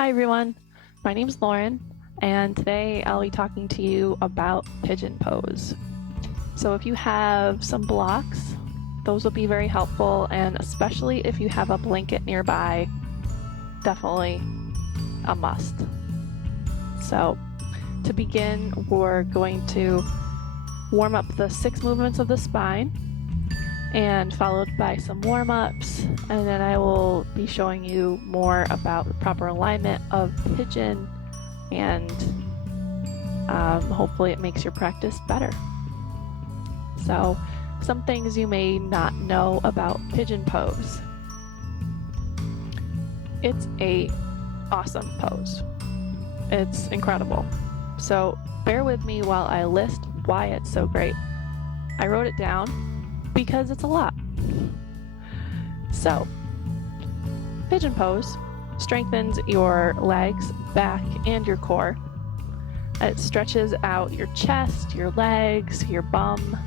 Hi everyone, my name is Lauren, and today I'll be talking to you about Pigeon Pose. So if you have some blocks, those will be very helpful, and especially if you have a blanket nearby, definitely a must. So to begin, we're going to warm up the 6 movements of the spine, and followed by some warm-ups, and then I will be showing you more about the proper alignment of pigeon, and hopefully it makes your practice better. So some things you may not know about Pigeon Pose. It's a awesome pose. It's incredible. So bear with me while I list why it's so great. I wrote it down because it's a lot. So, Pigeon Pose strengthens your legs, back, and your core. It stretches out your chest, your legs, your bum.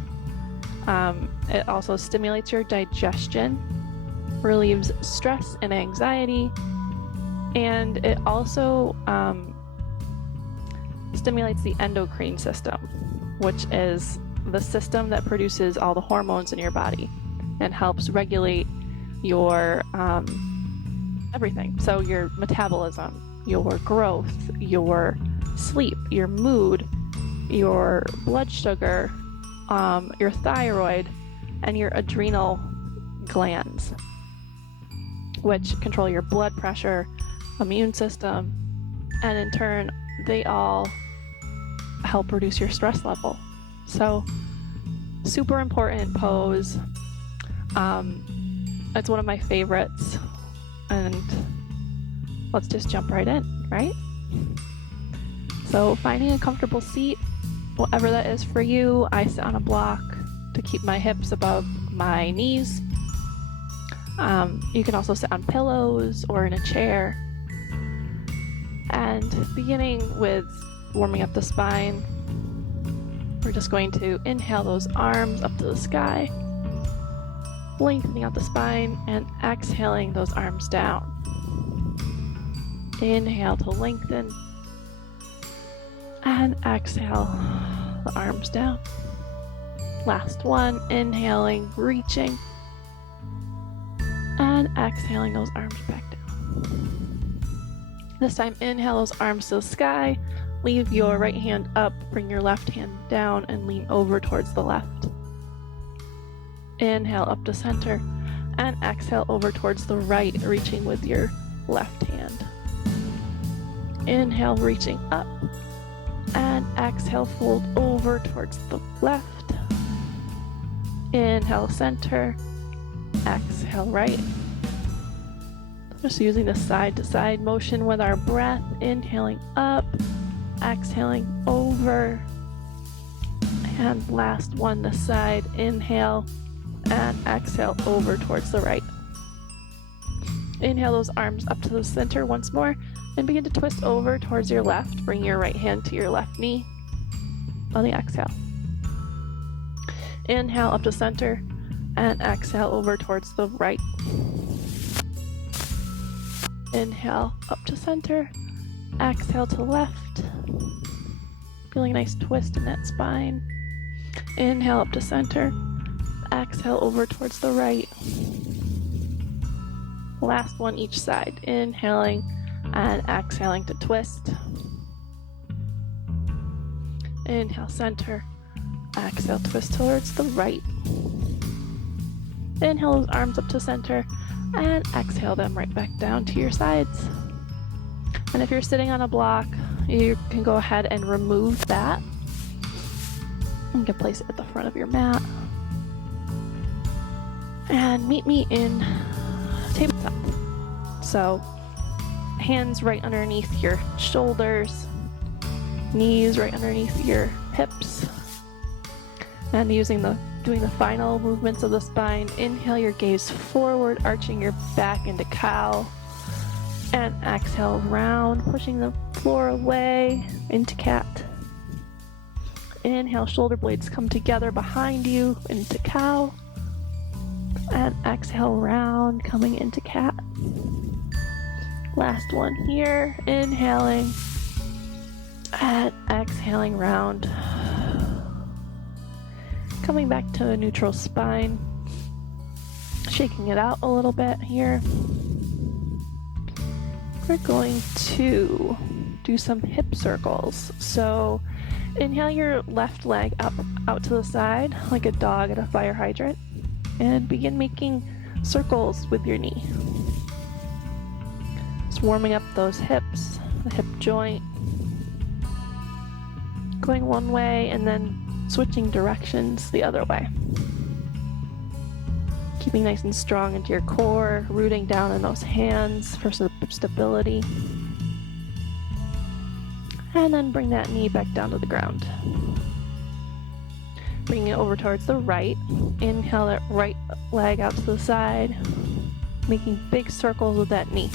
It also stimulates your digestion, relieves stress and anxiety, and it also stimulates the endocrine system, which is the system that produces all the hormones in your body and helps regulate your everything. So your metabolism, your growth, your sleep, your mood, your blood sugar, your thyroid, and your adrenal glands, which control your blood pressure, immune system, and in turn, they all help reduce your stress level. So, super important pose. It's one of my favorites, and let's just jump right in, right? So, finding a comfortable seat, whatever that is for you. I sit on a block to keep my hips above my knees. You can also sit on pillows or in a chair. And beginning with warming up the spine, we're just going to inhale those arms up to the sky, lengthening out the spine, and exhaling those arms down. Inhale to lengthen, and exhale the arms down. Last one, inhaling, reaching, and exhaling those arms back down. This time, inhale those arms to the sky. Leave your right hand up, bring your left hand down, and lean over towards the left. Inhale up to center, and exhale over towards the right, reaching with your left hand. Inhale, reaching up, and exhale, fold over towards the left. Inhale, center, exhale, right. Just using the side-to-side motion with our breath, inhaling up, exhaling over, and last one, the side, inhale and exhale over towards the right. Inhale those arms up to the center once more, and begin to twist over towards your left. Bring your right hand to your left knee on the exhale. Inhale up to center, and exhale over towards the right. Inhale up to center, exhale to left. Feeling a nice twist in that spine. Inhale up to center, exhale over towards the right. Last one each side. Inhaling and exhaling to twist. Inhale, center, exhale, twist towards the right. Inhale those arms up to center, and exhale them right back down to your sides. And if you're sitting on a block, you can go ahead and remove that. You can place it at the front of your mat. And meet me in tabletop. So, hands right underneath your shoulders, knees right underneath your hips. And doing the final movements of the spine, inhale your gaze forward, arching your back into cow. And exhale, round, pushing the floor away into cat. Inhale, shoulder blades come together behind you into cow. And exhale, round, coming into cat. Last one here, inhaling and exhaling round. Coming back to a neutral spine, shaking it out a little bit here. We're going to do some hip circles. So inhale your left leg up out to the side like a dog at a fire hydrant and begin making circles with your knee. Just warming up those hips, the hip joint. Going one way and then switching directions the other way. Keeping nice and strong into your core, rooting down in those hands for stability. And then bring that knee back down to the ground. Bringing it over towards the right. Inhale that right leg out to the side, making big circles with that knee.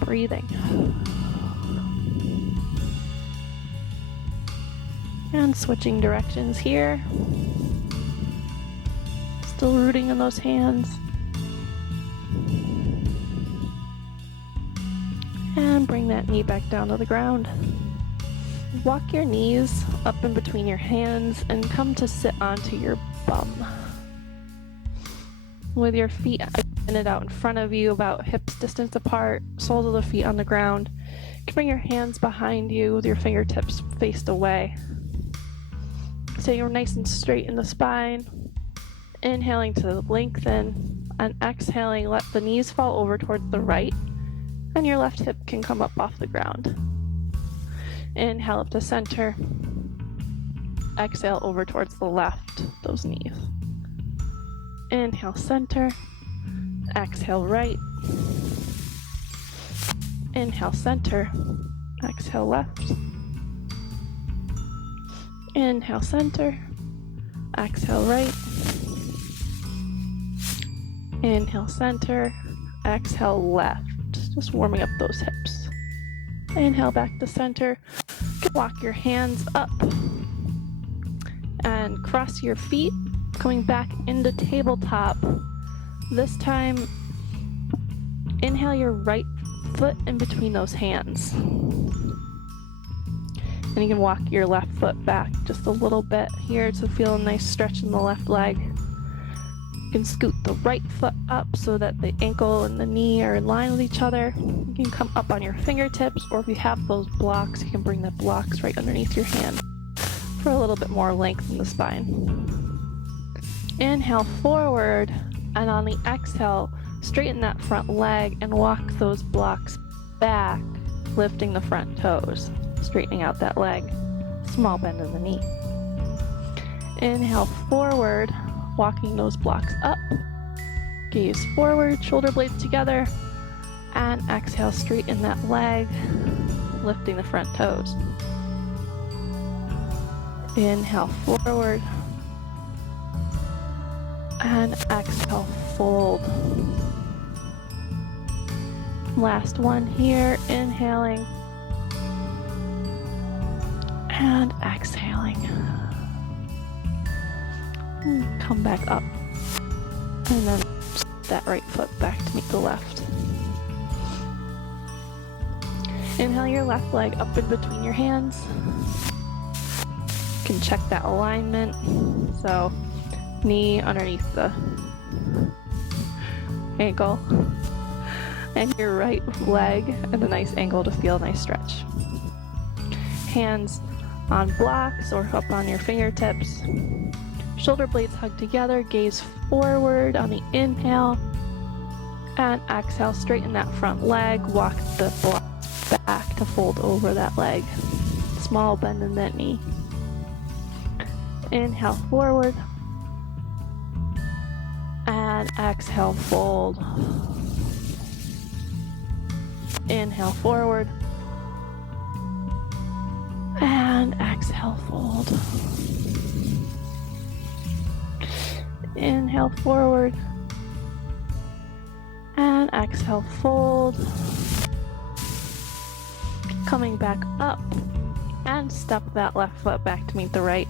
Breathing. And switching directions here. Still rooting in those hands. And bring that knee back down to the ground. Walk your knees up in between your hands and come to sit onto your bum. With your feet extended out in front of you, about hips distance apart, soles of the feet on the ground. You can bring your hands behind you with your fingertips faced away. Stay nice and straight in the spine. Inhaling to lengthen and exhaling, let the knees fall over towards the right and your left hip can come up off the ground. Inhale up to center. Exhale over towards the left, those knees. Inhale center. Exhale right. Inhale center. Exhale left. Inhale center. Exhale right. Inhale center. Exhale left. Just warming up those hips. Inhale back to center. Walk your hands up and cross your feet, coming back into tabletop. This time, inhale your right foot in between those hands. And you can walk your left foot back just a little bit here to feel a nice stretch in the left leg. You can scoot the right foot up so that the ankle and the knee are in line with each other. You can come up on your fingertips, or if you have those blocks, you can bring the blocks right underneath your hand for a little bit more length in the spine. Inhale forward, and on the exhale, straighten that front leg and walk those blocks back, lifting the front toes, straightening out that leg. Small bend in the knee. Inhale forward, walking those blocks up. Gaze forward, shoulder blades together, and exhale, straighten that leg, lifting the front toes. Inhale forward, and exhale, fold. Last one here, inhaling, and exhaling. And come back up, and then that right foot back to meet the left. Inhale your left leg up in between your hands. You can check that alignment. So knee underneath the ankle, and your right leg at a nice angle to feel a nice stretch. Hands on blocks or up on your fingertips. Shoulder blades hug together, gaze forward on the inhale, and exhale, straighten that front leg, walk the blocks back to fold over that leg. Small bend in that knee. Inhale forward, and exhale, fold. Inhale forward, and exhale, fold. Inhale forward, and exhale, fold. Coming back up, and step that left foot back to meet the right.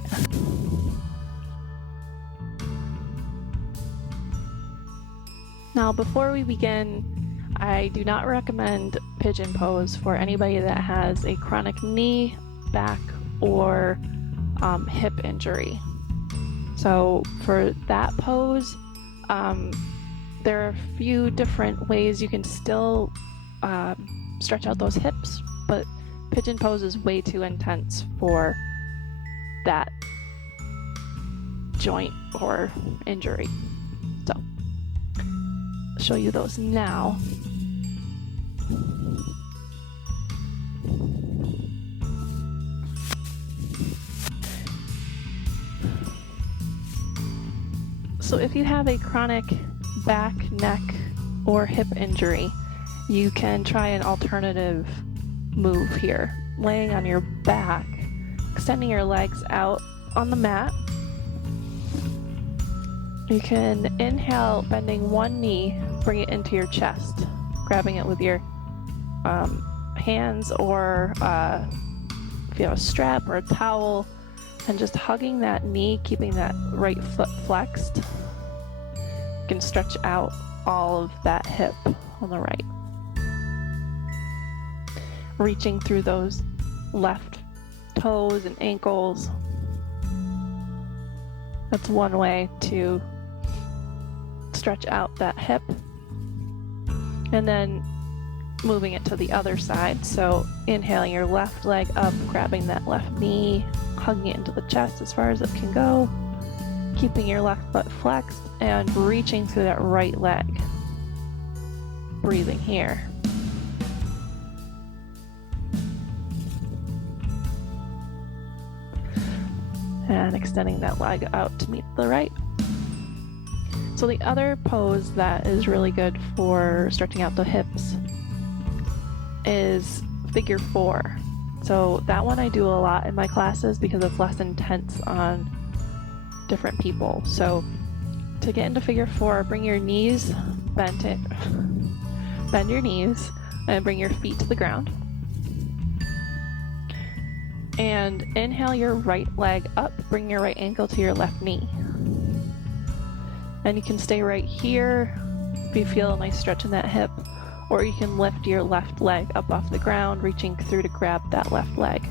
Now, before we begin, I do not recommend pigeon pose for anybody that has a chronic knee, back, or hip injury. So for that pose, there are a few different ways you can still stretch out those hips, but pigeon pose is way too intense for that joint or injury. So I'll show you those now. So if you have a chronic back, neck, or hip injury, you can try an alternative move here. Laying on your back, extending your legs out on the mat. You can inhale, bending one knee, bring it into your chest, grabbing it with your hands, or if you have a strap or a towel, and just hugging that knee, keeping that right foot flexed. You can stretch out all of that hip on the right. Reaching through those left toes and ankles. That's one way to stretch out that hip. And then moving it to the other side. So inhaling your left leg up, grabbing that left knee, hugging it into the chest as far as it can go, keeping your left foot flexed, and reaching through that right leg. Breathing here. And extending that leg out to meet the right. So the other pose that is really good for stretching out the hips is figure 4. So that one I do a lot in my classes because it's less intense on different people. So to get into figure 4, bring your knees bend your knees and bring your feet to the ground. And inhale your right leg up, bring your right ankle to your left knee. And you can stay right here if you feel a nice stretch in that hip, or you can lift your left leg up off the ground, reaching through to grab that left leg.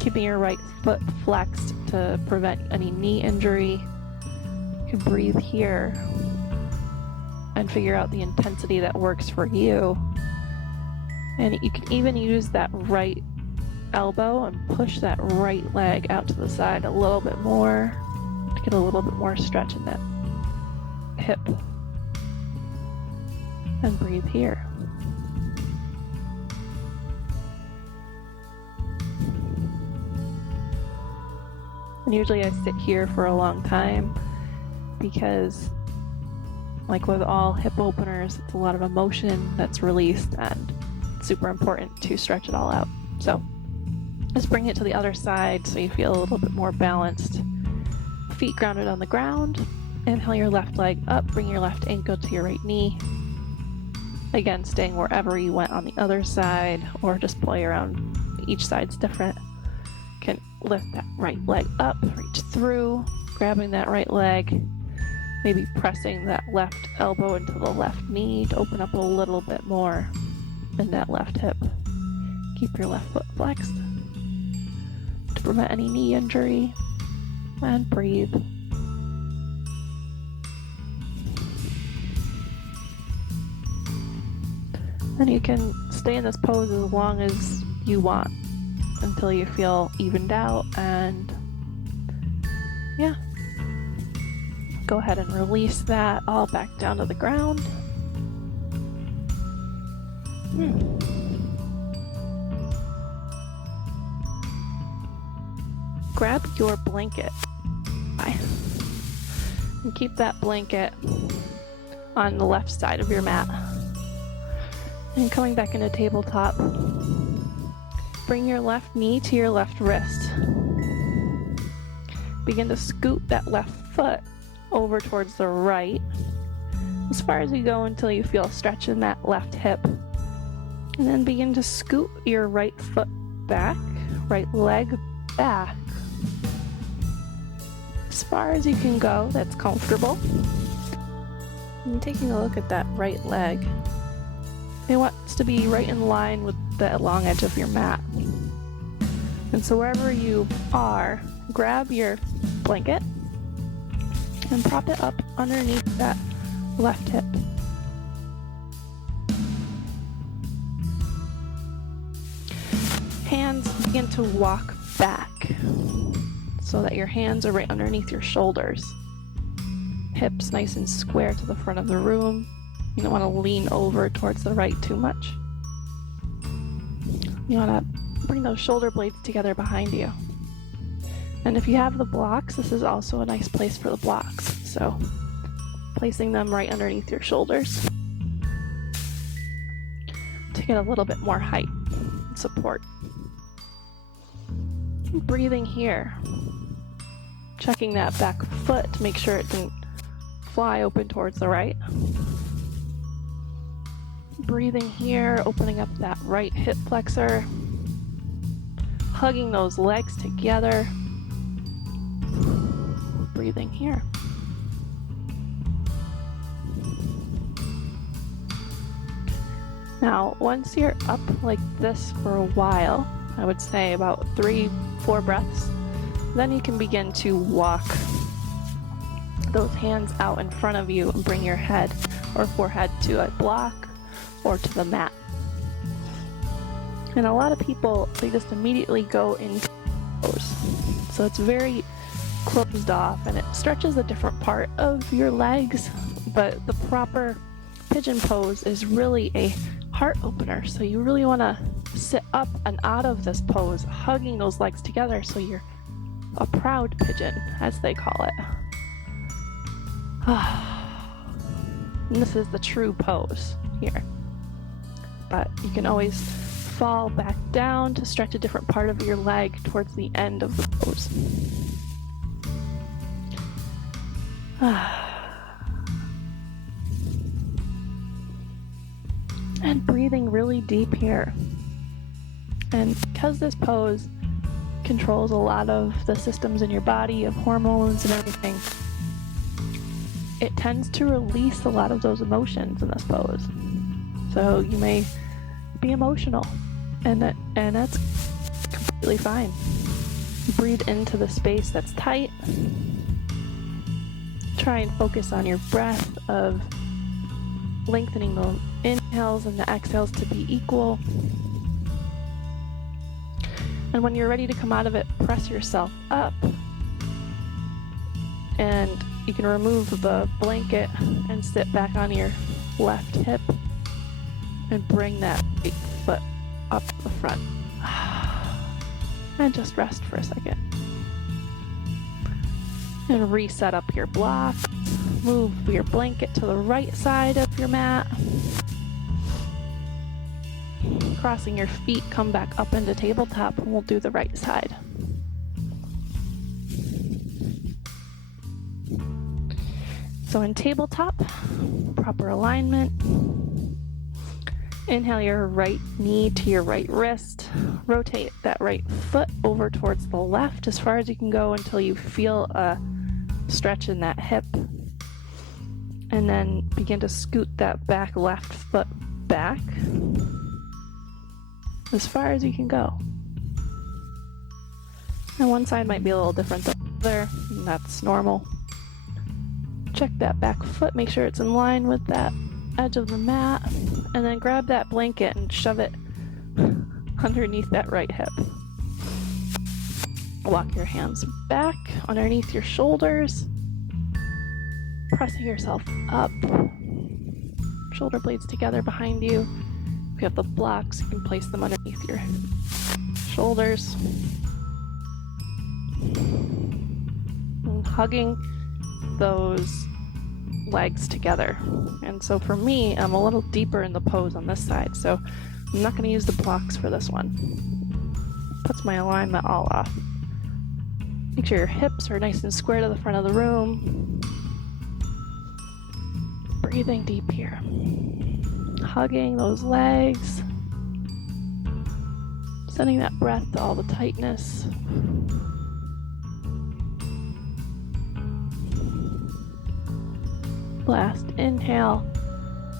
Keeping your right foot flexed to prevent any knee injury. You can breathe here and figure out the intensity that works for you. And you can even use that right elbow and push that right leg out to the side a little bit more to get a little bit more stretch in that hip. And breathe here. And usually I sit here for a long time because, like with all hip openers, it's a lot of emotion that's released, and it's super important to stretch it all out. So just bring it to the other side so you feel a little bit more balanced. Feet grounded on the ground. Inhale your left leg up, bring your left ankle to your right knee. Again, staying wherever you went on the other side, or just play around. Each side's different. Can lift that right leg up, reach through, grabbing that right leg, maybe pressing that left elbow into the left knee to open up a little bit more in that left hip. Keep your left foot flexed to prevent any knee injury, and breathe. And you can stay in this pose as long as you want until you feel evened out, and yeah. Go ahead and release that all back down to the ground. Grab your blanket. And keep that blanket on the left side of your mat. And coming back into tabletop, bring your left knee to your left wrist. Begin to scoot that left foot over towards the right, as far as you go until you feel a stretch in that left hip. And then begin to scoot your right foot back, right leg back, as far as you can go that's comfortable. And taking a look at that right leg, it wants to be right in line with the long edge of your mat. And so wherever you are, grab your blanket and prop it up underneath that left hip. Hands begin to walk back so that your hands are right underneath your shoulders. Hips nice and square to the front of the room. You don't want to lean over towards the right too much. You want to bring those shoulder blades together behind you. And if you have the blocks, this is also a nice place for the blocks. So placing them right underneath your shoulders to get a little bit more height and support. Breathing here. Checking that back foot to make sure it didn't fly open towards the right. Breathing here, opening up that right hip flexor. Hugging those legs together. Breathing here. Now, once you're up like this for a while, I would say about 3-4 breaths, then you can begin to walk those hands out in front of you and bring your head or forehead to a block or to the mat. And a lot of people, they just immediately go into pose. So it's very closed off and it stretches a different part of your legs, but the proper pigeon pose is really a heart opener. So you really want to sit up and out of this pose, hugging those legs together so you're a proud pigeon, as they call it. And this is the true pose here. But you can always fall back down to stretch a different part of your leg towards the end of the pose. And breathing really deep here. And because this pose controls a lot of the systems in your body, of hormones and everything, it tends to release a lot of those emotions in this pose. So you may be emotional, and that's completely fine. Breathe into the space that's tight. Try and focus on your breath of lengthening the inhales and the exhales to be equal. And when you're ready to come out of it, press yourself up. And you can remove the blanket and sit back on your left hip and bring that right foot up the front. And just rest for a second. And reset up your block. Move your blanket to the right side of your mat. Crossing your feet, come back up into tabletop, and we'll do the right side. So in tabletop, proper alignment. Inhale your right knee to your right wrist. Rotate that right foot over towards the left as far as you can go until you feel a stretch in that hip. And then begin to scoot that back left foot back as far as you can go. And one side might be a little different than the other, and that's normal. Check that back foot, make sure it's in line with that edge of the mat, and then grab that blanket and shove it underneath that right hip. Walk your hands back underneath your shoulders, pressing yourself up, shoulder blades together behind you. If you have the blocks, you can place them underneath your shoulders. And hugging those legs together. And so for me, I'm a little deeper in the pose on this side, so I'm not going to use the blocks for this one. Puts my alignment all off. Make sure your hips are nice and square to the front of the room. Breathing deep here. Hugging those legs. Sending that breath to all the tightness. Last inhale.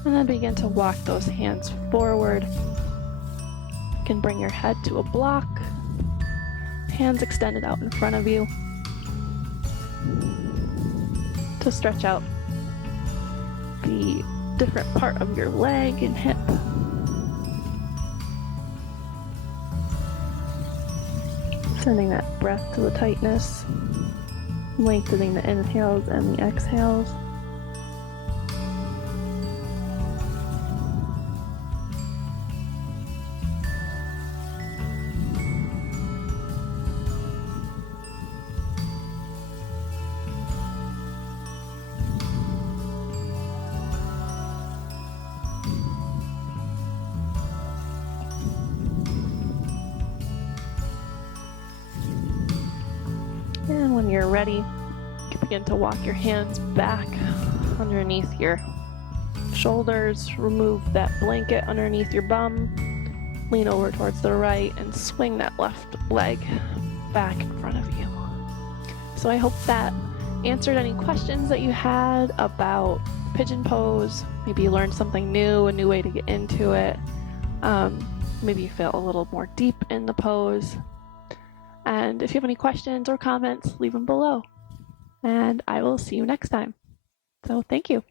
And then begin to walk those hands forward. You can bring your head to a block, hands extended out in front of you to stretch out the different part of your leg and hip. Sending that breath to the tightness, lengthening the inhales and the exhales. And when you're ready, you can begin to walk your hands back underneath your shoulders, remove that blanket underneath your bum, lean over towards the right, and swing that left leg back in front of you. So I hope that answered any questions that you had about Pigeon Pose. Maybe you learned something new, a new way to get into it. Maybe you feel a little more deep in the pose. And if you have any questions or comments, leave them below. And I will see you next time. So thank you.